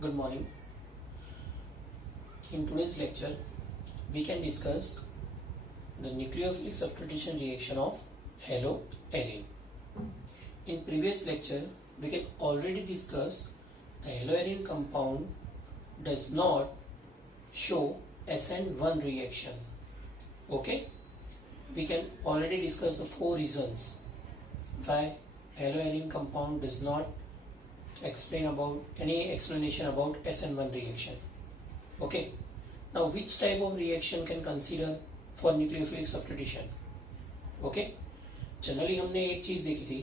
Good morning. In today's lecture, we can discuss the nucleophilic substitution reaction of haloarine. In previous lecture, we can already discuss the haloarine compound does not show SN1 reaction. Okay? We can already discuss the 4 reasons why haloarine compound does not any explanation about SN1 reaction. Okay, now which type of reaction can consider for nucleophilic substitution? Okay, generally हमने एक चीज देखी थी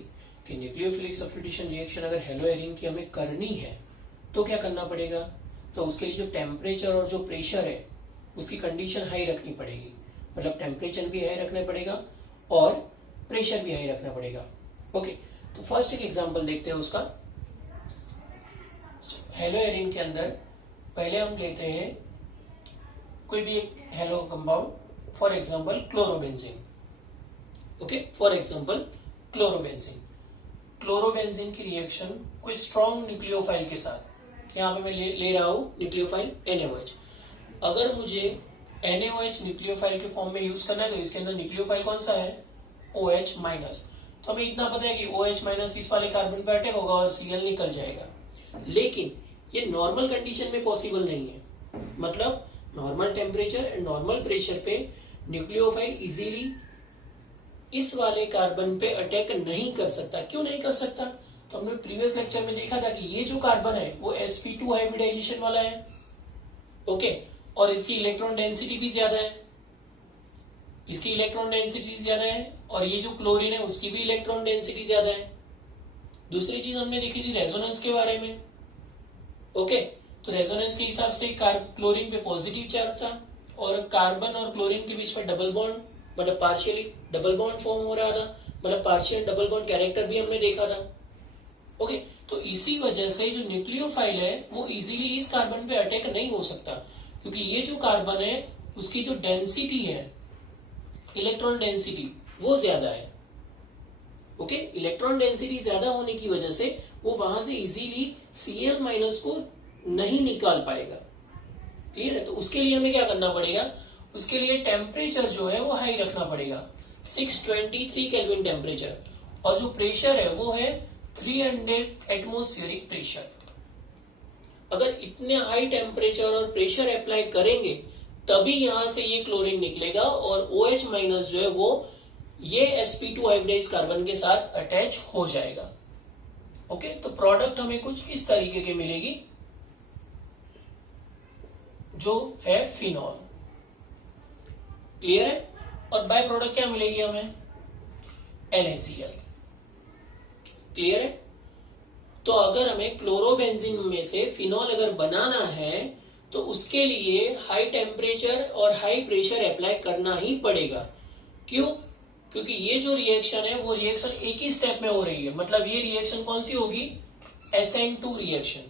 कि nucleophilic substitution reaction अगर हेलोएरिन की हमें करनी है तो क्या करना पड़ेगा, तो उसके लिए जो टेम्परेचर और जो प्रेशर है उसकी कंडीशन हाई रखनी पड़ेगी. मतलब टेम्परेचर भी हाई रखना पड़ेगा और प्रेशर भी हाई रखना पड़ेगा. ओके, तो फर्स्ट एक एग्जांपल देखते हैं उसका. हेलोएरिन के अंदर पहले हम लेते हैं कोई भी एक hello compound, for example chlorobenzene. Okay, for example chlorobenzene. Chlorobenzene की रिएक्शन कोई स्ट्रॉन्ग न्यूक्लियोफाइल के साथ, यहाँ पे मैं ले रहा हूं न्यूक्लियोफाइल NaOH. अगर मुझे NaOH न्यूक्लियोफाइल के फॉर्म में यूज करना है तो इसके अंदर न्यूक्लियोफाइल कौन सा है, OH माइनस. तो हमें इतना पता है कि OH माइनस इस वाले कार्बन पे अटैक होगा और Cl निकल जाएगा. लेकिन ये नॉर्मल कंडीशन में पॉसिबल नहीं है. मतलब normal temperature and normal pressure पे न्यूक्लियोफाइल इजीली इस वाले कार्बन पे अटैक नहीं कर सकता. क्यों नहीं कर सकता, तो हमने प्रीवियस लेक्चर में देखा था कि ये जो कार्बन है वो sp2 हाइब्रिडाइजेशन वाला है. ओके, और इसकी इलेक्ट्रॉन डेंसिटी भी ज्यादा है, इसकी इलेक्ट्रॉन डेंसिटी ज्यादा है, और ये जो क्लोरीन है उसकी भी इलेक्ट्रॉन डेंसिटी ज्यादा है. दूसरी चीज हमने देखी थी रेजोनेंस के बारे में. ओके, तो रेजोनेंस के हिसाब से क्लोरीन पे पॉजिटिव चार्ज था और कार्बन और क्लोरीन के बीच में डबल बॉन्ड, मतलब पार्शियली डबल बॉन्ड फॉर्म हो रहा था. मतलब पार्शियल डबल बॉन्ड कैरेक्टर भी हमने देखा था. ओके, तो इसी वजह से जो न्यूक्लियोफाइल है वो इजीली इस कार्बन पे अटैक नहीं हो सकता, क्योंकि ये जो कार्बन है उसकी जो डेंसिटी है, इलेक्ट्रॉन डेंसिटी, वो ज्यादा है. ओके, इलेक्ट्रॉन डेंसिटी ज्यादा होने की वजह से वो वहां से इजीली Cl माइनस को नहीं निकाल पाएगा. क्लियर है. तो उसके लिए हमें क्या करना पड़ेगा, उसके लिए टेम्परेचर जो है वो हाई रखना पड़ेगा, 623 केल्विन टेम्परेचर, और जो प्रेशर है वो है 300 एटमॉस्फेरिक प्रेशर. अगर इतने हाई टेम्परेचर और प्रेशर अप्लाई करेंगे तभी यहां से ये क्लोरीन निकलेगा और OH माइनस जो है वो ये sp2 हाइब्रिडाइज कार्बन के साथ अटैच हो जाएगा. ओके, तो प्रोडक्ट हमें कुछ इस तरीके के मिलेगी जो है फिनॉल. क्लियर है. और बाय प्रोडक्ट क्या मिलेगी हमें, NaCl. क्लियर है. तो अगर हमें क्लोरोबेंजीन में से फिनॉल अगर बनाना है तो उसके लिए हाई टेम्परेचर और हाई प्रेशर अप्लाई करना ही पड़ेगा. क्यों, क्योंकि ये जो रिएक्शन है वो रिएक्शन एक ही स्टेप में हो रही है. मतलब ये रिएक्शन कौन सी होगी, SN2 रिएक्शन.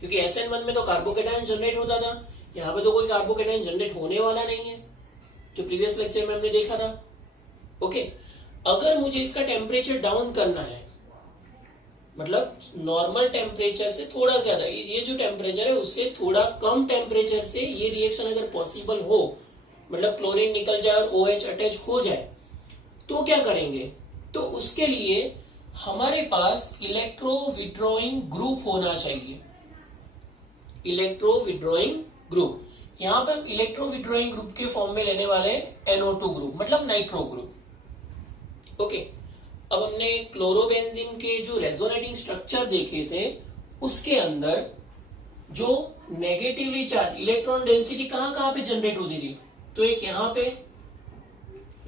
क्योंकि SN1 में तो कार्बोकेटायन जनरेट होता था, यहाँ पे तो कोई कार्बोकेटायन जनरेट होने वाला नहीं है, जो प्रीवियस लेक्चर में हमने देखा था. ओके, अगर मुझे इसका टेम्परेचर डाउन करना है, मतलब नॉर्मल टेम्परेचर से थोड़ा ज्यादा, ये जो टेम्परेचर है उससे थोड़ा कम टेम्परेचर से ये रिएक्शन अगर पॉसिबल हो, मतलब क्लोरीन निकल जाए और OH अटैच हो जाए, तो क्या करेंगे, तो उसके लिए हमारे पास इलेक्ट्रो विड्रॉइंग ग्रुप होना चाहिए. इलेक्ट्रो विड्रॉइंग ग्रुप, यहां पर हम इलेक्ट्रो विड्रॉइंग ग्रुप के फॉर्म में लेने वाले NO2 ग्रुप, मतलब नाइट्रो ग्रुप. ओके, अब हमने क्लोरोबेंजीन के जो रेजोनेटिंग स्ट्रक्चर देखे थे उसके अंदर जो नेगेटिवली चार्ज इलेक्ट्रॉन डेंसिटी कहां पे जनरेट होती थी, तो एक यहां पे,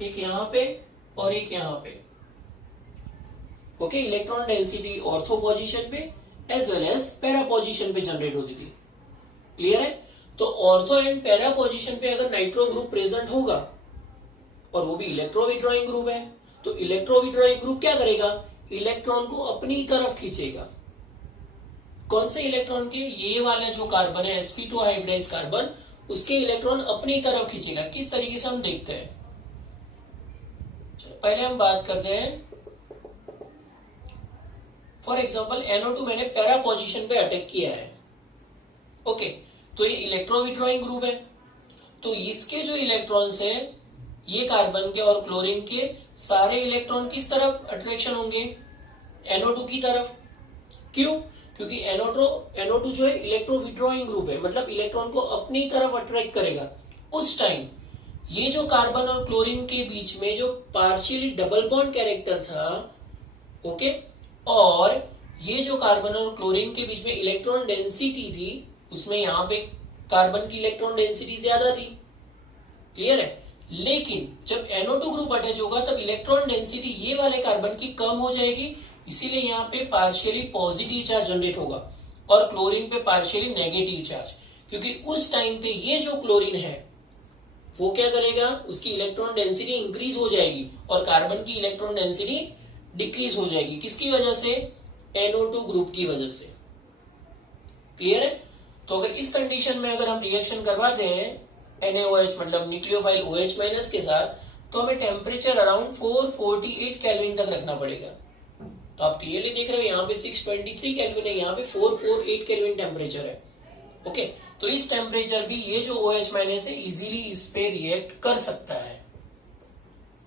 एक यहां पे और एक यहां पे. Okay, electron density ortho position पे as well as para position पे जनरेट होती थी. क्लियर है. तो ऑर्थो एंड पैरा पोजीशन पे अगर नाइट्रो ग्रुप प्रेजेंट होगा और वो भी इलेक्ट्रो विड्रॉइंग ग्रुप है, तो इलेक्ट्रो विड्रॉइंग ग्रुप क्या करेगा, इलेक्ट्रॉन को अपनी तरफ खींचेगा. कौन से इलेक्ट्रॉन के, ये वाला जो कार्बन है sp2 हाइब्रिडाइज कार्बन, उसके इलेक्ट्रॉन अपनी तरफ खींचेगा. किस तरीके से हम देखते हैं, पहले हम बात करते हैं. फॉर एग्जाम्पल NO2 मैंने पैरा पोजीशन पे अटैक किया है. ओके, तो ये इलेक्ट्रो विड्रॉइंग ग्रुप है, तो इसके जो इलेक्ट्रॉन्स है ये कार्बन के और क्लोरीन के सारे इलेक्ट्रॉन किस तरफ अट्रैक्शन होंगे, NO2 की तरफ। क्यों? क्योंकि NO2 जो है इलेक्ट्रो विड्रॉइंग ग्रुप है, मतलब इलेक्ट्रॉन को अपनी तरफ अट्रैक्ट करेगा। उस टाइम ये जो कार्बन और क्लोरीन के बीच में जो पार्शियली डबल बॉन्ड कैरेक्टर था, ओके, और ये जो कार्बन और क्लोरीन के बीच में इलेक्ट्रॉन डेंसिटी थी, उसमें यहां पे कार्बन की इलेक्ट्रॉन डेंसिटी ज्यादा थी, क्लियर है। लेकिन जब NO2 ग्रुप अटैच होगा तब इलेक्ट्रॉन डेंसिटी ये वाले कार्बन की कम हो जाएगी, इसीलिए यहाँ पे पार्शियली पॉजिटिव चार्ज जनरेट होगा और क्लोरीन पे पार्शियली नेगेटिव चार्ज, क्योंकि उस टाइम पे ये जो क्लोरीन है वो क्या करेगा, उसकी इलेक्ट्रॉन डेंसिटी इंक्रीज हो जाएगी और कार्बन की इलेक्ट्रॉन डेंसिटी डिक्रीज हो जाएगी। किसकी वजह से? NO2 ग्रुप की वजह से, क्लियर है। तो अगर इस कंडीशन में अगर हम रिएक्शन करवाते हैं NaOH मतलब न्यूक्लियोफाइल OH माइनस के साथ, तो हमें टेम्परेचर अराउंड 448 केल्विन तक रखना पड़ेगा। तो आप क्लियरली देख रहे हो यहाँ पे 623 केल्विन है, यहाँ पे 448 केल्विन टेम्परेचर है, ओके। तो इस टेम्परेचर भी ये जो OH माइनस है इजीली इस पे रिएक्ट कर सकता है,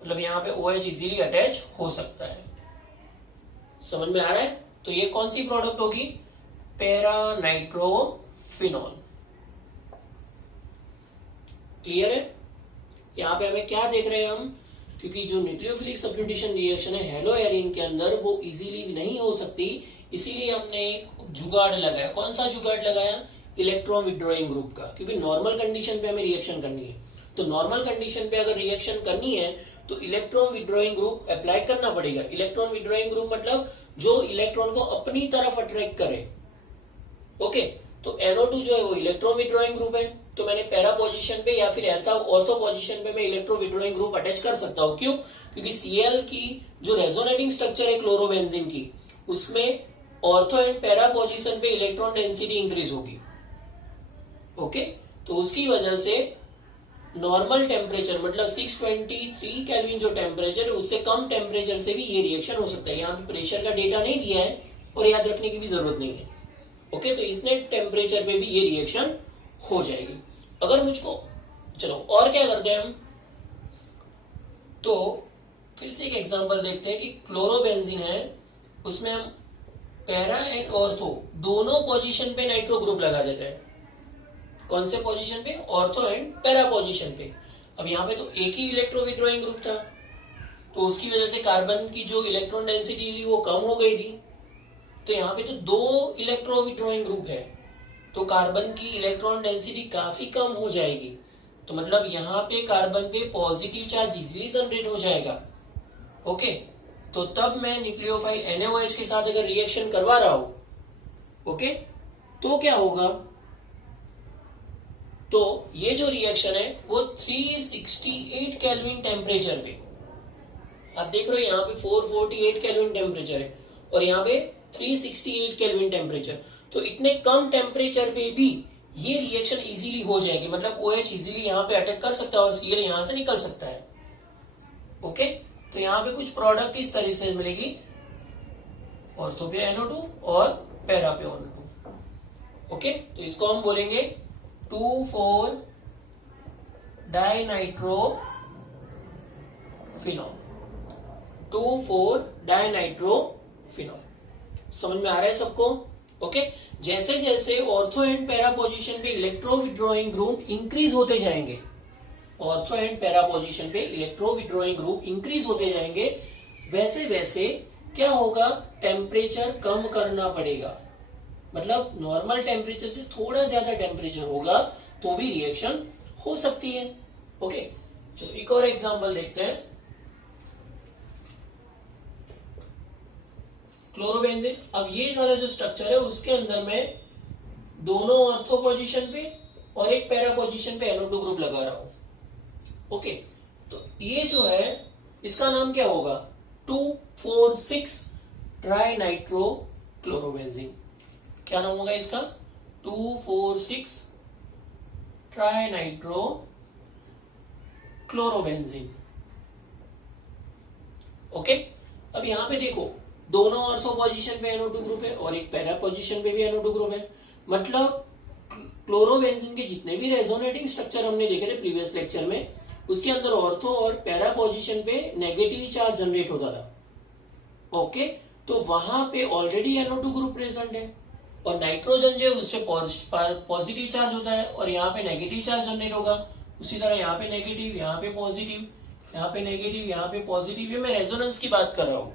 मतलब यहाँ पे OH इजीली अटैच हो सकता है। समझ में आ रहा है? तो ये कौन सी प्रोडक्ट होगी? पैरा नाइट्रोफिनॉल, क्लियर है। यहाँ पे हमें क्या देख रहे हैं हम, क्योंकि जो न्यूक्लियोफिलिक सब्स्टिट्यूशन रिएक्शन है हेलो एरिन के अंदर वो इजीली नहीं हो सकती, इसीलिए हमने एक जुगाड़ लगाया। कौन सा जुगाड़ लगाया? इलेक्ट्रॉन विड्रॉइंग ग्रुप का, क्योंकि नॉर्मल कंडीशन पे हमें रिएक्शन करनी है। तो नॉर्मल कंडीशन पे अगर रिएक्शन करनी है तो इलेक्ट्रॉन विड्रॉइंग ग्रुप अप्लाई करना पड़ेगा। इलेक्ट्रॉन विड्रॉइंग ग्रुप मतलब जो इलेक्ट्रॉन को अपनी तरफ अट्रैक्ट करे, ओके। तो NO2 जो है वो इलेक्ट्रॉन विड्रॉइंग ग्रुप है, तो मैंने पैरा पोजीशन पे या फिर ऑर्थो पोजीशन पे मैं इलेक्ट्रो विड्रॉइंग ग्रुप अटैच कर सकता हूं। क्यों? क्योंकि Cl की जो रेजोनेटिंग स्ट्रक्चर है क्लोरोबेंजीन की, उसमें ऑर्थो एंड पैरा पोजीशन पे इलेक्ट्रॉन डेंसिटी इंक्रीज होगी, ओके। तो उसकी वजह से नॉर्मल टेम्परेचर मतलब 623 केल्विन जो टेम्परेचर है उससे कम टेम्परेचर से भी ये रिएक्शन हो सकता है। यहाँ पे प्रेशर का डेटा नहीं दिया है और याद रखने की भी जरूरत नहीं है, ओके। तो इतने टेम्परेचर पे भी ये रिएक्शन हो जाएगी। अगर मुझको, चलो और क्या करते हैं हम, तो फिर से एक एग्जांपल देखते हैं कि क्लोरोबेंजीन है, उसमें हम पैरा एंड ऑर्थो दोनों पोजीशन पे नाइट्रो ग्रुप लगा देते हैं। कौन से पोजीशन पे? ऑर्थो एंड पैरा पोजीशन पे। अब यहाँ पे तो एक ही इलेक्ट्रो विड्रॉइंग ग्रुप था, तो उसकी वजह से कार्बन की जो इलेक्ट्रॉन डेंसिटी थी वो कम हो गई थी। तो यहाँ पे तो दो इलेक्ट्रो विड्रॉइंग ग्रुप है, तो कार्बन की इलेक्ट्रॉन डेंसिटी काफी कम हो जाएगी। तो मतलब यहाँ पे कार्बन पे पॉजिटिव चार्ज इजीली जनरेट हो जाएगा, ओके। तो तब मैं न्यूक्लियोफाइल NaOH के साथ अगर रिएक्शन करवा रहा हूं, ओके, तो क्या होगा? तो ये जो रिएक्शन है वो 368 केल्विन टेम्परेचर पे, आप देख रहे हो यहाँ पे 448 केल्विन टेम्परेचर है और यहाँ पे 368 केल्विन टेम्परेचर। तो इतने कम टेम्परेचर पे भी ये रिएक्शन इजीली हो जाएगी, मतलब OH इजीली यहाँ पे अटैक कर सकता है और Cl यहाँ से निकल सकता है, ओके। तो यहाँ पे कुछ प्रोडक्ट इस तरह से मिलेगी, ऑर्थो पे NO2 और पैरा पे NO2, ओके। तो इसको हम बोलेंगे 2,4 डाइनाइट्रोफिनॉल, 2,4 डाइनाइट्रोफिनॉल। समझ में आ रहा है सबको? ओके। जैसे जैसे ऑर्थो एंड पैरा पोजीशन पे इलेक्ट्रो विड्रॉइंग ग्रुप इंक्रीज होते जाएंगे, ऑर्थो एंड पैरा पोजीशन पे इलेक्ट्रो विड्रॉइंग ग्रुप इंक्रीज होते जाएंगे, वैसे वैसे क्या होगा? टेम्परेचर कम करना पड़ेगा, मतलब नॉर्मल टेम्परेचर से थोड़ा ज्यादा टेम्परेचर होगा तो भी रिएक्शन हो सकती है, ओके। चलो एक और एग्जांपल देखते हैं। क्लोरोबेंजीन, अब ये वाला जो स्ट्रक्चर है उसके अंदर मैं दोनों ऑर्थो पोजीशन पे और एक पैरा पोजीशन पे NO2 ग्रुप लगा रहा हूं, ओके। तो ये जो है इसका नाम क्या होगा? 2,4,6 ट्राइनाइट्रो क्लोरोबेंजीन। क्या नाम होगा इसका? 2,4,6 ट्राइनाइट्रो क्लोरोबेंजीन, ओके। अब यहां पे देखो दोनों ऑर्थो पोजीशन पे NO2 ग्रुप है और एक पैरा पोजीशन पे भी NO2 ग्रुप है, मतलब क्लोरोबेंजीन के जितने भी रेजोनेटिंग स्ट्रक्चर हमने देखे थे प्रीवियस लेक्चर में, उसके अंदर ऑर्थो और पैरा पोजीशन पे नेगेटिव चार्ज जनरेट होता था। ओके, तो वहां पे ऑलरेडी NO2 ग्रुप प्रेजेंट है और नाइट्रोजन जो है उससे पॉजिटिव चार्ज होता है और यहाँ पे नेगेटिव चार्ज जनरेट होगा। उसी तरह यहाँ पे नेगेटिव, यहाँ पे पॉजिटिव, यहाँ पे नेगेटिव, यहाँ पे पॉजिटिव। ये मैं रेजोनेंस की बात कर रहा हूँ।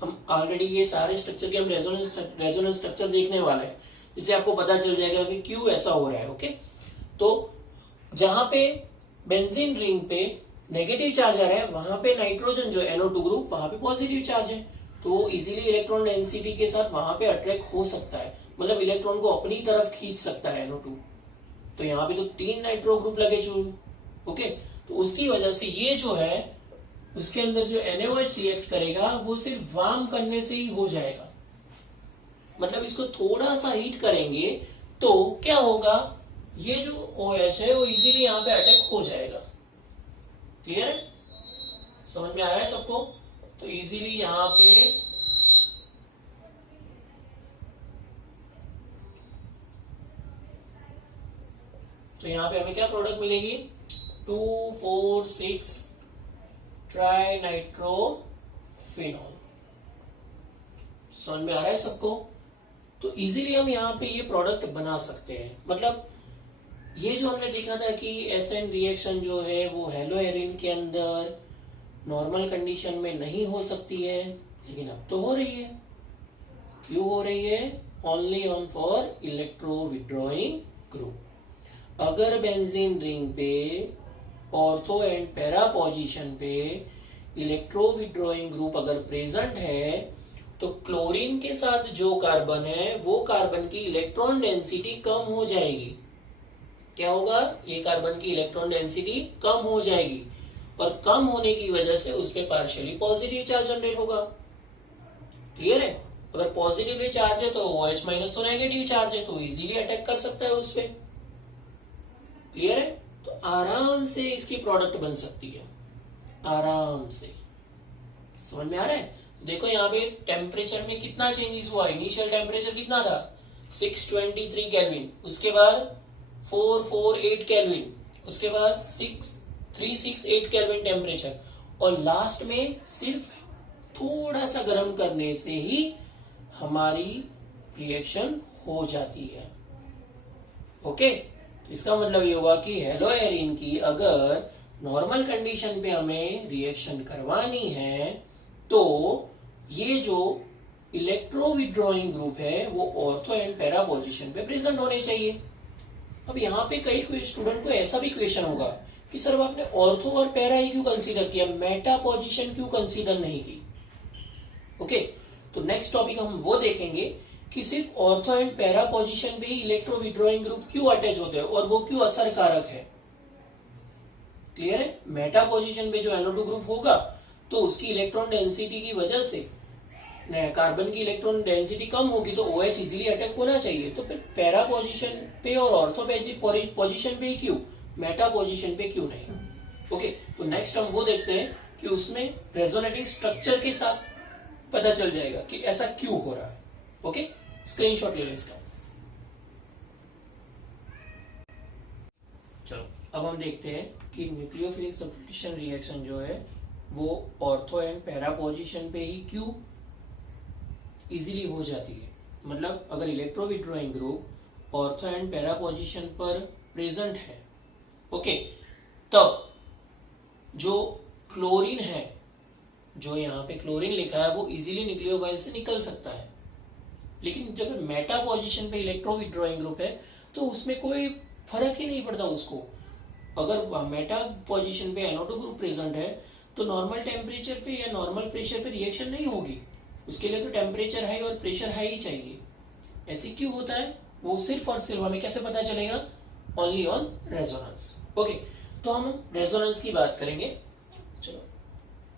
हम ऑलरेडी ये सारे स्ट्रक्चर के हम रेजोनेंस स्ट्रक्चर देखने वाले हैं, इससे आपको पता चल जाएगा कि क्यों ऐसा हो रहा है। ओके, तो जहां पे बेंजीन रिंग पे नेगेटिव चार्ज आ रहा है, वहां पे नाइट्रोजन जो NO2 ग्रुप, वहां पे पॉजिटिव चार्ज है, तो इजीली इलेक्ट्रॉन डेंसिटी के साथ वहां पे अट्रैक्ट हो सकता है, मतलब इलेक्ट्रॉन को अपनी तरफ खींच सकता है NO2। तो यहाँ पे तो 3 नाइट्रो ग्रुप लगे चुन। ओके, तो उसकी वजह से ये जो है उसके अंदर जो NaOH रिएक्ट करेगा वो सिर्फ वार्म करने से ही हो जाएगा, मतलब इसको थोड़ा सा हीट करेंगे तो क्या होगा, ये जो OH है वो इजीली यहाँ पे अटैक हो जाएगा। क्लियर है, समझ में आ रहा है सबको? तो इजीली यहाँ पे हमें क्या प्रोडक्ट मिलेगी, 2,4,6 ट्राई नाइट्रोफिनॉल। समझ में आ रहा है सबको? तो इजीली हम यहाँ पे ये प्रोडक्ट बना सकते हैं। मतलब ये जो हमने देखा था कि SN रिएक्शन जो है वो हेलोएरिन के अंदर नॉर्मल कंडीशन में नहीं हो सकती है, लेकिन अब तो हो रही है। क्यों हो रही है? Only on for electro withdrawing group. अगर बेंजीन रिंग पे ऑर्थो एंड पैरा पोजीशन पे इलेक्ट्रो विड्रॉइंग ग्रुप अगर प्रेजेंट है तो क्लोरीन के साथ जो कार्बन है वो कार्बन की इलेक्ट्रॉन डेंसिटी कम हो जाएगी। क्या होगा? ये कार्बन की इलेक्ट्रॉन डेंसिटी कम हो जाएगी और कम होने की वजह से उसपे पार्शियली पॉजिटिव चार्ज जनरेट होगा। क्लियर है? अगर पॉजिटिवली चार्ज है तो OH माइनस तो नेगेटिव चार्ज है, तो इजीली अटैक कर सकता है उस पे। क्लियर है? तो आराम से इसकी प्रोडक्ट बन सकती है, आराम से। समझ में आ रहा है? देखो यहाँ पे टेम्परेचर में कितना चेंजेस हुआ। इनिशियल टेम्परेचर कितना था? 623 केल्विन, उसके बाद 448 केल्विन, उसके बाद 368 केल्विन टेम्परेचर, और लास्ट में सिर्फ थोड़ा सा गर्म करने से ही हमारी रिएक्शन हो जाती है। ओके, तो इसका मतलब ये हुआ कि हेलोएरिन की अगर नॉर्मल कंडीशन पे हमें रिएक्शन करवानी है तो ये जो इलेक्ट्रो विड्रॉइंग ग्रुप है वो ऑर्थो एंड पैरा पोजीशन पे प्रेजेंट होने चाहिए। अब यहाँ पे कई स्टूडेंट को ऐसा भी क्वेश्चन होगा कि सर आपने ऑर्थो और पैरा ही क्यों कंसीडर किया, मेटा पोजीशन क्यों कंसीडर नहीं की? ओके, तो नेक्स्ट टॉपिक हम वो देखेंगे कि सिर्फ ऑर्थो एंड पैरा पोजीशन पे ही इलेक्ट्रो विड्रॉइंग ग्रुप क्यों अटैच होते हैं और वो क्यों असरकारक है। क्लियर है? मेटा पोजीशन पे जो NO2 ग्रुप होगा तो उसकी इलेक्ट्रॉन डेंसिटी की वजह से कार्बन की इलेक्ट्रॉन डेंसिटी कम होगी तो OH इजीली अटैक होना चाहिए। तो फिर पैरा पोजीशन पे और ऑर्थो पोजीशन पे ही क्यों, मेटा पोजीशन पे क्यों नहीं? ओके, तो नेक्स्ट हम वो देखते हैं कि उसमें रेजोनेटिंग स्ट्रक्चर के साथ पता चल जाएगा कि ऐसा क्यों हो रहा है। ओके, स्क्रीनशॉट ले लो इसका। चलो अब हम देखते हैं कि न्यूक्लियोफिलिक सब्स्टिट्यूशन रिएक्शन जो है वो ऑर्थो एंड पैरा पोजीशन पे ही क्यों इजीली हो जाती है। मतलब अगर electro withdrawing group ortho and para position पर प्रेजेंट है, ओके, तब जो क्लोरीन है, जो यहाँ पे क्लोरीन लिखा है, वो इजीली न्यूक्लियोफाइल से निकल सकता है। लेकिन जब मेटा पोजीशन पे इलेक्ट्रो विड्रॉइंग ग्रुप है तो उसमें कोई फर्क ही नहीं पड़ता उसको। अगर मेटा पोजीशन पे NO2 ग्रुप प्रेजेंट है तो नॉर्मल टेम्परेचर पे या नॉर्मल प्रेशर पे रिएक्शन नहीं होगी, उसके लिए तो टेम्परेचर हाई और प्रेशर हाई चाहिए। ऐसे क्यों होता है वो सिर्फ और सिर्फ हमें कैसे पता चलेगा? Only on resonance. ओके, तो हम रेजोनेंस की बात करेंगे। चलो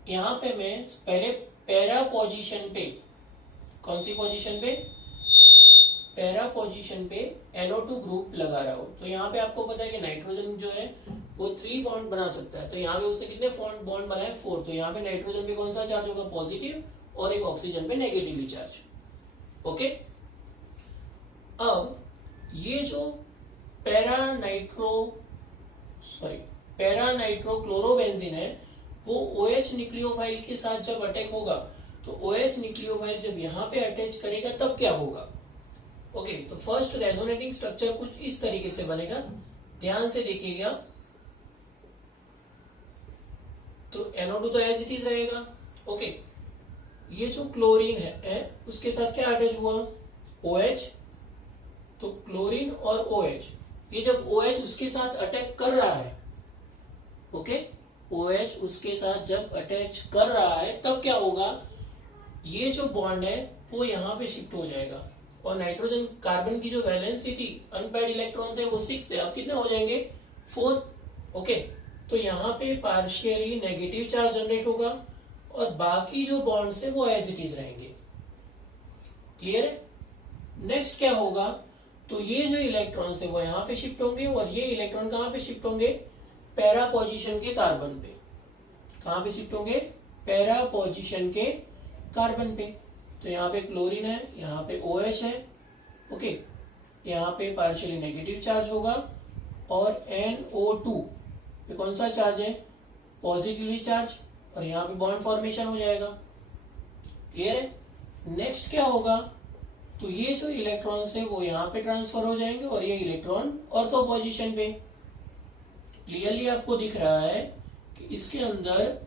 यहाँ पे मैं पहले पैरा पोजीशन पे, कौन सी पोजीशन पे? पैरा पोजीशन पे NO2 ग्रुप लगा रहा हूं। तो यहाँ पे आपको पता है कि नाइट्रोजन जो है वो 3 बॉन्ड बना सकता है, तो यहाँ पे उसने कितने बॉन्ड बनाए? 4। तो यहाँ पे नाइट्रोजन पे कौन सा चार्ज होगा? पॉजिटिव, और एक ऑक्सीजन पे नेगेटिवली चार्ज। ओके, अब ये जो पैरानाइट्रोक्लोरोबेंजीन है, वो OH न्यूक्लियोफाइल के साथ जब अटैक होगा तो OH न्यूक्लियोफाइल जब यहाँ पे अटैच करेगा तब क्या होगा। ओके, तो फर्स्ट रेजोनेटिंग स्ट्रक्चर कुछ इस तरीके से बनेगा, ध्यान से देखिएगा। तो NO2 तो एज इट इज रहेगा। ओके, ये जो क्लोरीन है उसके साथ क्या अटैच हुआ, OH। तो क्लोरीन और OH, ये जब OH उसके साथ अटैक कर रहा है, ओके, OH उसके साथ जब अटैच कर रहा है तब क्या होगा, ये जो बॉन्ड है वो यहाँ पे शिफ्ट हो जाएगा और नाइट्रोजन कार्बन की जो वैलेंसी थी, अनपेयर्ड इलेक्ट्रॉन थे वो 6 थे, अब कितने हो जाएंगे 4। ओके, तो यहाँ पे पार्शियली नेगेटिव चार्ज जनरेट होगा और बाकी जो बॉन्ड्स है वो एज इट इज रहेंगे। क्लियर है। नेक्स्ट क्या होगा, तो ये जो इलेक्ट्रॉन्स है वो यहाँ पे शिफ्ट होंगे और ये इलेक्ट्रॉन कहाँ पे शिफ्ट होंगे, पैरा पोजीशन के कार्बन पे। कहाँ पे शिफ्ट होंगे, पैरा पोजीशन के कार्बन पे। तो यहाँ पे क्लोरीन है, यहाँ पे OH है। ओके, यहाँ पे पार्शियली नेगेटिव चार्ज होगा और NO2 पे कौन सा चार्ज है, पॉजिटिवली चार्ज, और यहाँ पे बॉन्ड फॉर्मेशन हो जाएगा। क्लियर है। नेक्स्ट क्या होगा, तो ये जो इलेक्ट्रॉन्स है वो यहाँ पे ट्रांसफर हो जाएंगे और ये इलेक्ट्रॉन ऑर्थो पोजीशन पे। क्लियरली आपको दिख रहा है कि इसके अंदर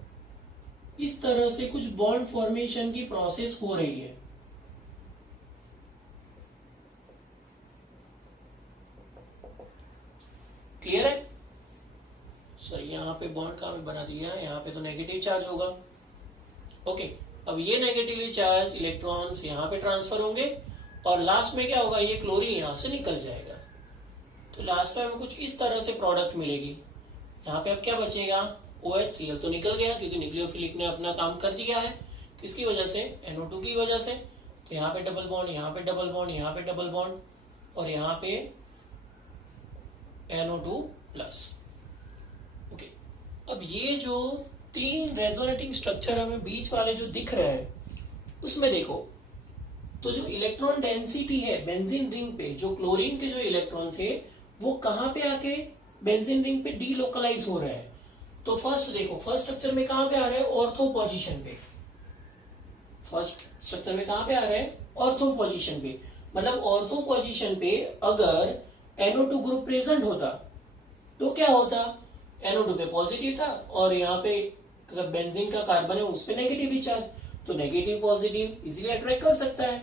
इस तरह से कुछ बॉन्ड फॉर्मेशन की प्रोसेस हो रही है। क्लियर है। सर यहाँ पे बॉन्ड का बना दिया, यहाँ पे तो नेगेटिव चार्ज होगा। ओके, अब ये नेगेटिवली चार्ज इलेक्ट्रॉन्स यहाँ पे ट्रांसफर होंगे और लास्ट में क्या होगा, ये क्लोरीन यहाँ से निकल जाएगा। तो लास्ट में हमें कुछ इस तरह से प्रोडक्ट मिलेगी। यहाँ पे अब क्या बचेगा, OHCl तो निकल गया क्योंकि न्यूक्लियोफिलिक ने अपना काम कर दिया है। किसकी वजह से, NO2 की वजह से। तो यहाँ पे डबल बॉन्ड, यहाँ पे डबल बॉन्ड, यहाँ पे डबल बॉन्ड और यहाँ पे NO2 प्लस। ओके, अब ये जो 3 रेजोनेटिंग स्ट्रक्चर हमें बीच वाले जो दिख रहे हैं उसमें देखो, तो जो इलेक्ट्रॉन डेंसिटी है बेंजीन रिंग पे, जो क्लोरीन के जो इलेक्ट्रॉन थे वो कहां पे आके बेंजीन रिंग पे डीलोकलाइज हो रहा है। तो फर्स्ट देखो, फर्स्ट स्ट्रक्चर में कहां पे आ रहा है, ऑर्थो पोजीशन पे। फर्स्ट स्ट्रक्चर में कहां पे आ रहा है, ऑर्थो पोजीशन पे। मतलब ऑर्थो पोजीशन पे अगर NO2 ग्रुप प्रेजेंट होता तो क्या होता, NO2 पे पॉजिटिव था और यहाँ पे बेंजीन का कार्बन है उस पे नेगेटिवली चार्ज, तो नेगेटिव पॉजिटिव इजीली अट्रैक्ट कर सकता है।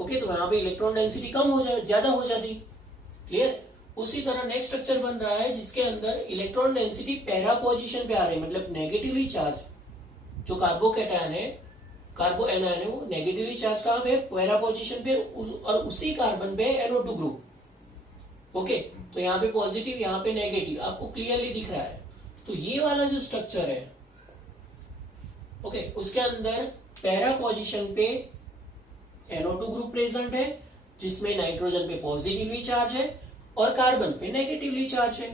ओके, तो यहाँ पे इलेक्ट्रॉन डेंसिटी कम हो जाए, ज्यादा हो जाती। क्लियर। उसी तरह नेक्स्ट स्ट्रक्चर बन रहा है जिसके अंदर इलेक्ट्रॉन डेंसिटी पैरा पोजीशन पे आ रही है, मतलब नेगेटिवली चार्ज जो कार्बोकैटायन है, कार्बो एनायन है, वो नेगेटिवली चार्ज कहां पे, पैरा पोजीशन पे, और उसी कार्बन पे NO2 ग्रुप। ओके, तो यहाँ पे पॉजिटिव, यहाँ पे नेगेटिव, आपको क्लियरली दिख रहा है। तो ये वाला जो स्ट्रक्चर है, ओके, उसके अंदर पैरा पोजीशन पे NO2 ग्रुप प्रेजेंट है जिसमें नाइट्रोजन पे पॉजिटिवली चार्ज है और कार्बन पे नेगेटिवली चार्ज है।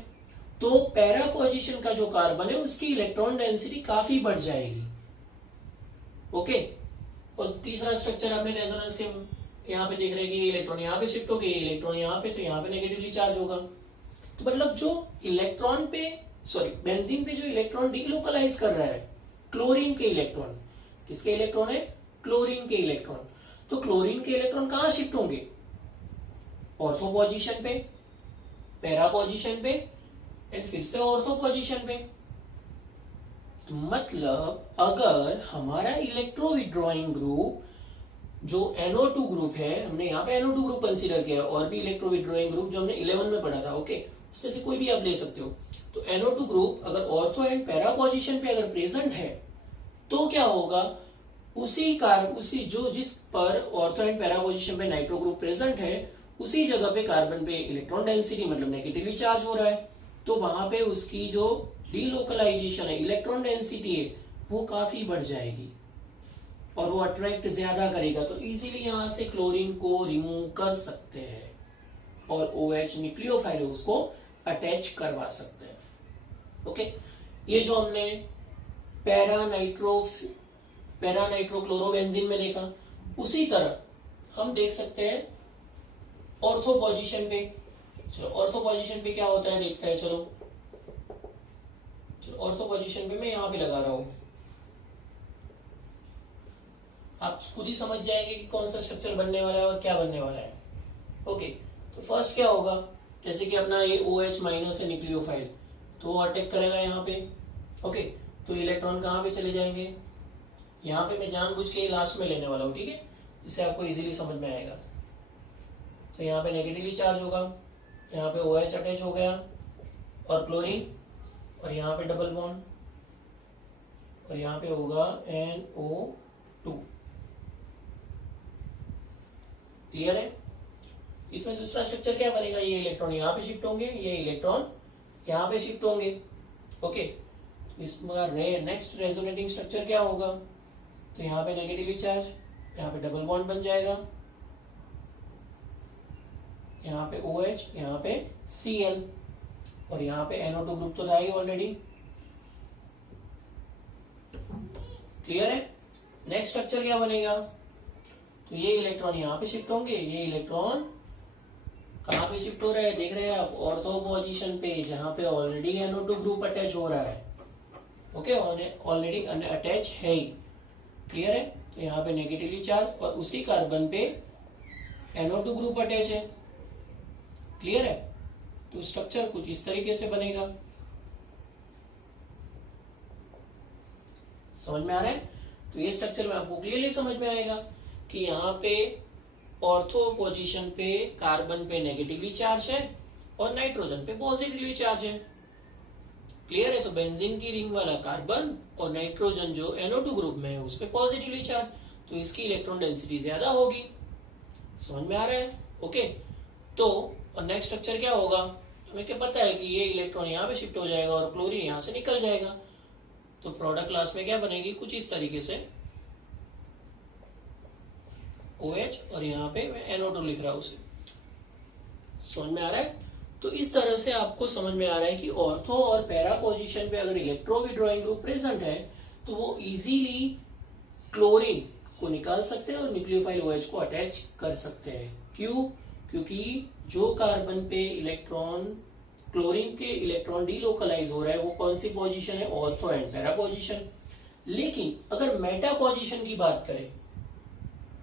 तो पैरा पोजीशन का जो कार्बन है उसकी इलेक्ट्रॉन डेंसिटी काफी बढ़ जाएगी। ओके, और तीसरा स्ट्रक्चर आपने रेजोनेंस के यहाँ पे देख रहे हैं कि इलेक्ट्रॉन यहाँ पे शिफ्ट हो गए, इलेक्ट्रॉन यहाँ पे, तो यहाँ पे नेगेटिवली चार्ज होगा। तो मतलब जो इलेक्ट्रॉन पे, सॉरी, बेंजीन पे जो इलेक्ट्रॉन डीलोकलाइज कर रहा है, क्लोरीन के इलेक्ट्रॉन, किसके इलेक्ट्रॉन है, क्लोरीन के इलेक्ट्रॉन, तो क्लोरीन के इलेक्ट्रॉन कहां शिफ्ट होंगे, ऑर्थो पोजीशन पे, पैरा पोजीशन पे एंड फिर से ऑर्थो पोजीशन पे। तो मतलब अगर हमारा इलेक्ट्रो विड्रॉइंग ग्रुप जो NO2 ग्रुप है, हमने यहाँ पे NO2 ग्रुप कंसीडर किया, और भी इलेक्ट्रो विड्रॉइंग ग्रुप जो हमने 11 में पढ़ा था, ओके, उसमें से कोई भी आप ले सकते हो। तो NO2 ग्रुप अगर ऑर्थो एंड पैरा पोजीशन पे अगर प्रेजेंट है तो क्या होगा, उसी जो जिस पर ऑर्थो एंड पैरा पोजीशन पे नाइट्रो ग्रुप प्रेजेंट है उसी जगह पे कार्बन पे इलेक्ट्रॉन डेंसिटी मतलब नेगेटिवली चार्ज हो रहा है, तो वहां पे उसकी जो डीलोकलाइजेशन है, इलेक्ट्रॉन डेंसिटी है, वो काफी बढ़ जाएगी और वो अट्रैक्ट ज्यादा करेगा। तो इजीली यहां से क्लोरीन को रिमूव कर सकते हैं और OH न्यूक्लियोफाइल उसको अटैच करवा सकते हैं। ओके, ये जो हमने पैरानाइट्रोक्लोरोबेंजीन में देखा, उसी तरह हम देख सकते हैं ऑर्थो पोजीशन पे। चलो ऑर्थो पोजीशन पे क्या होता है देखते हैं। चलो ऑर्थो पोजीशन पे मैं यहाँ पे लगा रहा हूं, आप खुद ही समझ जाएंगे कि कौन सा स्ट्रक्चर बनने वाला है और क्या बनने वाला है। ओके, तो फर्स्ट क्या होगा, जैसे कि अपना ये OH माइनस है न्यूक्लियोफाइल, तो वो अटैक करेगा यहाँ पे। ओके, तो इलेक्ट्रॉन कहाँ पे चले जाएंगे, यहाँ पे मैं जानबूझ के लास्ट में लेने वाला हूँ, ठीक है, इससे आपको इजीली समझ में आएगा। तो यहाँ पे नेगेटिवली चार्ज होगा, यहाँ पे OH अटैच हो गया और क्लोरीन, और यहाँ पे डबल बॉन्ड, और यहाँ पे होगा NO2। क्लियर है। इसमें दूसरा स्ट्रक्चर क्या बनेगा, ये इलेक्ट्रॉन यहाँ पे शिफ्ट होंगे, ये इलेक्ट्रॉन यहाँ पे शिफ्ट होंगे। ओके, तो इसमें नेक्स्ट रेजोनेटिंग स्ट्रक्चर क्या होगा, तो यहाँ पे नेगेटिवली चार्ज, यहाँ पे डबल बॉन्ड बन जाएगा, यहाँ पे OH, यहाँ पे Cl, और यहाँ पे NO2 ग्रुप तो था ही ऑलरेडी। क्लियर है। नेक्स्ट स्ट्रक्चर क्या बनेगा, तो ये इलेक्ट्रॉन यहाँ पे शिफ्ट होंगे, ये इलेक्ट्रॉन कहाँ पे शिफ्ट हो रहा है देख रहे हैं आप, ऑर्थो पोजीशन पे, जहां पे ऑलरेडी NO2 ग्रुप अटैच हो रहा है। ओके, ऑलरेडी अटैच है ही। क्लियर है। तो यहाँ पे नेगेटिवली चार्ज और उसी कार्बन पे NO2 ग्रुप अटैच है। क्लियर है। तो स्ट्रक्चर कुछ इस तरीके से बनेगा, समझ में आ रहा है। तो ये स्ट्रक्चर में आपको क्लियरली समझ में आएगा कि यहाँ पे ऑर्थो पोजीशन पे कार्बन पे नेगेटिवली चार्ज है और नाइट्रोजन पे पॉजिटिवली चार्ज है। क्लियर है। तो बेंजीन की रिंग वाला कार्बन और नाइट्रोजन जो NO2 ग्रुप में है उस पे पॉजिटिवली चार्ज, तो इसकी इलेक्ट्रॉन डेंसिटी ज्यादा होगी। समझ में आ रहा है। ओके, तो और नेक्स्ट स्ट्रक्चर क्या होगा, हमें क्या पता है कि ये इलेक्ट्रॉन यहाँ पे शिफ्ट हो जाएगा और क्लोरीन यहाँ से निकल जाएगा। तो प्रोडक्ट क्लास में क्या बनेगी, कुछ इस तरीके से OH और यहाँ पे मैं NO2 लिख रहा हूं उसे। समझ में आ रहा है। तो इस तरह से आपको समझ में आ रहा है कि ऑर्थो और पैरा पोजीशन पे अगर इलेक्ट्रो विड्रॉइंग ग्रुप प्रेजेंट है तो वो इजीली क्लोरीन को निकाल सकते हैं और न्यूक्लियोफाइल OH को अटैच कर सकते हैं। क्यों? क्योंकि जो कार्बन पे इलेक्ट्रॉन, क्लोरीन के इलेक्ट्रॉन डीलोकलाइज हो रहा है वो कौन सी पोजीशन है, ऑर्थो एंड पैरा पोजीशन। लेकिन अगर मेटा पोजीशन की बात करें,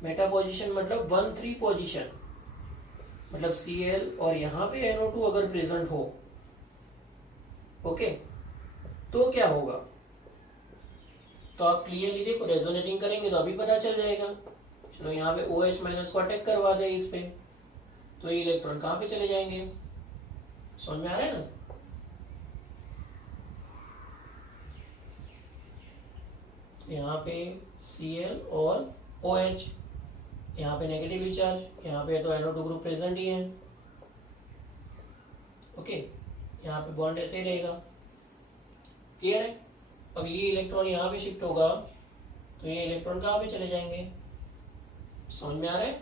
मेटा पोजीशन मतलब 1,3 पोजीशन, मतलब Cl और यहाँ पे NO2 अगर प्रेजेंट हो, ओके, तो क्या होगा, तो आप क्लियरली देखो, रेजोनेटिंग करेंगे तो अभी पता चल जाएगा। चलो यहाँ पे OH माइनस को अटैक करवा दे इस पे, तो ये इलेक्ट्रॉन कहाँ पे चले जाएंगे, समझ में आ रहा है ना। तो यहाँ पे Cl और OH, यहाँ पे नेगेटिवली चार्ज, यहाँ पे तो NO2 ग्रुप प्रेजेंट ही है। ओके, यहाँ पे बॉन्ड ऐसे ही रहेगा। क्लियर है। अब ये इलेक्ट्रॉन यहाँ पे शिफ्ट होगा तो ये इलेक्ट्रॉन कहाँ पे चले जाएंगे, समझ में आ रहा है।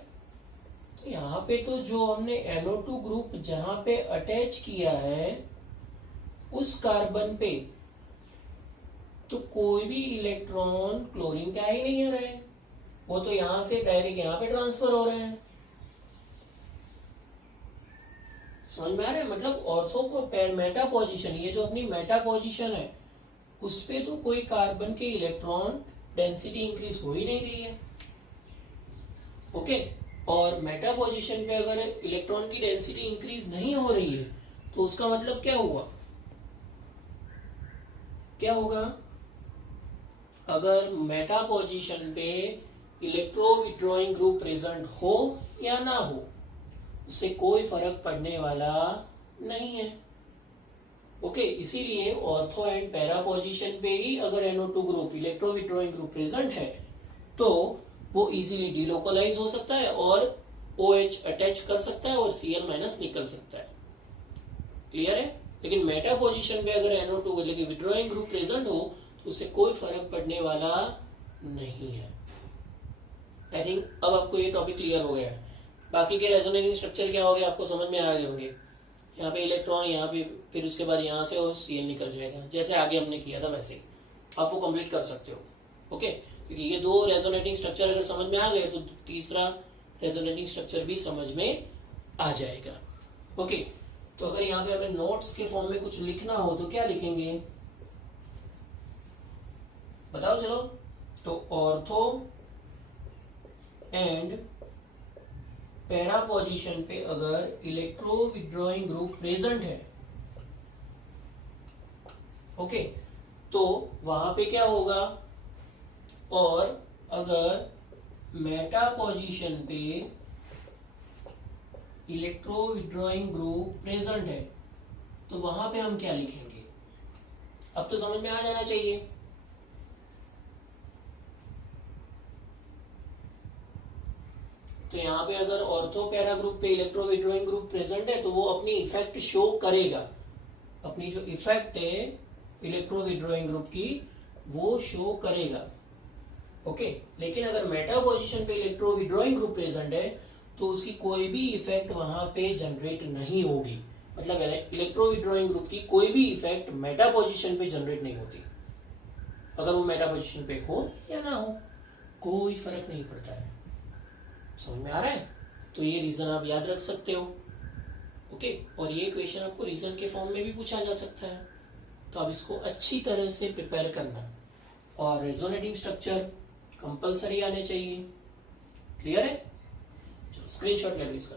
तो यहाँ पे तो जो हमने NO2 ग्रुप जहां पे अटैच किया है उस कार्बन पे तो कोई भी इलेक्ट्रॉन क्लोरीन का ही नहीं आ रहा है, वो तो यहां से डायरेक्ट यहाँ पे ट्रांसफर हो रहे हैं। समझ में आ रहा है। मतलब ऑर्थो को मेटा पोजीशन, ये जो अपनी मेटा पोजीशन है उस पे तो कोई कार्बन के इलेक्ट्रॉन डेंसिटी इंक्रीज हो ही नहीं रही है। ओके, और मेटा पोजीशन पे अगर इलेक्ट्रॉन की डेंसिटी इंक्रीज नहीं हो रही है तो उसका मतलब क्या हुआ, क्या होगा, अगर मेटा पोजीशन पे इलेक्ट्रो विड्रॉइंग ग्रुप प्रेजेंट हो या ना हो उससे कोई फर्क पड़ने वाला नहीं है। ओके, इसीलिए ऑर्थो एंड पैरा पोजीशन पे ही अगर NO2 group, electro withdrawing group present है तो वो इजीली डिलोकलाइज हो सकता है और OH अटैच कर सकता है और Cl माइनस निकल सकता है। क्लियर है। लेकिन मेटा पोजीशन पे अगर NO2 लेकिन विड्रॉइंग ग्रुप प्रेजेंट हो तो उससे कोई फर्क पड़ने वाला नहीं है। आई थिंक अब आपको ये टॉपिक क्लियर हो गया है। बाकी के रेजोनेटिंग स्ट्रक्चर क्या हो गया आपको समझ में आ गए होंगे। यहाँ पे इलेक्ट्रॉन, यहाँ पे, फिर उसके बाद यहाँ से और Cl निकल जाएगा, जैसे आगे हमने किया था वैसे आप वो कंप्लीट कर सकते हो। ओके, क्योंकि ये दो रेजोनेटिंग स्ट्रक्चर अगर समझ में आ गए तो तीसरा रेजोनेटिंग स्ट्रक्चर भी समझ में आ जाएगा। ओके, तो अगर यहाँ पे हमें नोट्स के फॉर्म में कुछ लिखना हो तो क्या लिखेंगे, बताओ चलो। तो ऑर्थो एंड पैरा पोजीशन पे अगर इलेक्ट्रो विड्रॉइंग ग्रुप प्रेजेंट है, ओके, तो वहां पे क्या होगा, और अगर मेटा पोजीशन पे इलेक्ट्रो विड्रॉइंग ग्रुप प्रेजेंट है तो वहां पे हम क्या लिखेंगे। अब तो समझ में आ जाना चाहिए। तो यहाँ पे अगर ऑर्थो पैरा ग्रुप पे इलेक्ट्रो विड्रॉइंग ग्रुप प्रेजेंट है तो वो अपनी इफेक्ट शो करेगा, अपनी जो इफेक्ट है इलेक्ट्रो विड्रॉइंग ग्रुप की वो शो करेगा, ओके। लेकिन अगर मेटा पोजीशन पे इलेक्ट्रो विड्रॉइंग ग्रुप प्रेजेंट है तो उसकी कोई भी इफेक्ट वहां पे जनरेट नहीं होगी, मतलब इलेक्ट्रो विड्रॉइंग ग्रुप की कोई भी इफेक्ट मेटा पोजीशन पे जनरेट नहीं होती। अगर वो मेटा पोजीशन पे हो या ना हो कोई फर्क नहीं पड़ता है। समझ में आ रहा है? तो ये रीजन आप याद रख सकते हो, ओके। और ये क्वेश्चन आपको रीजन के फॉर्म में भी पूछा जा सकता है, तो आप इसको अच्छी तरह से प्रिपेयर करना। और रेजोनेटिंग स्ट्रक्चर कंपलसरी आने चाहिए, क्लियर है? चलो स्क्रीनशॉट ले लो इसका।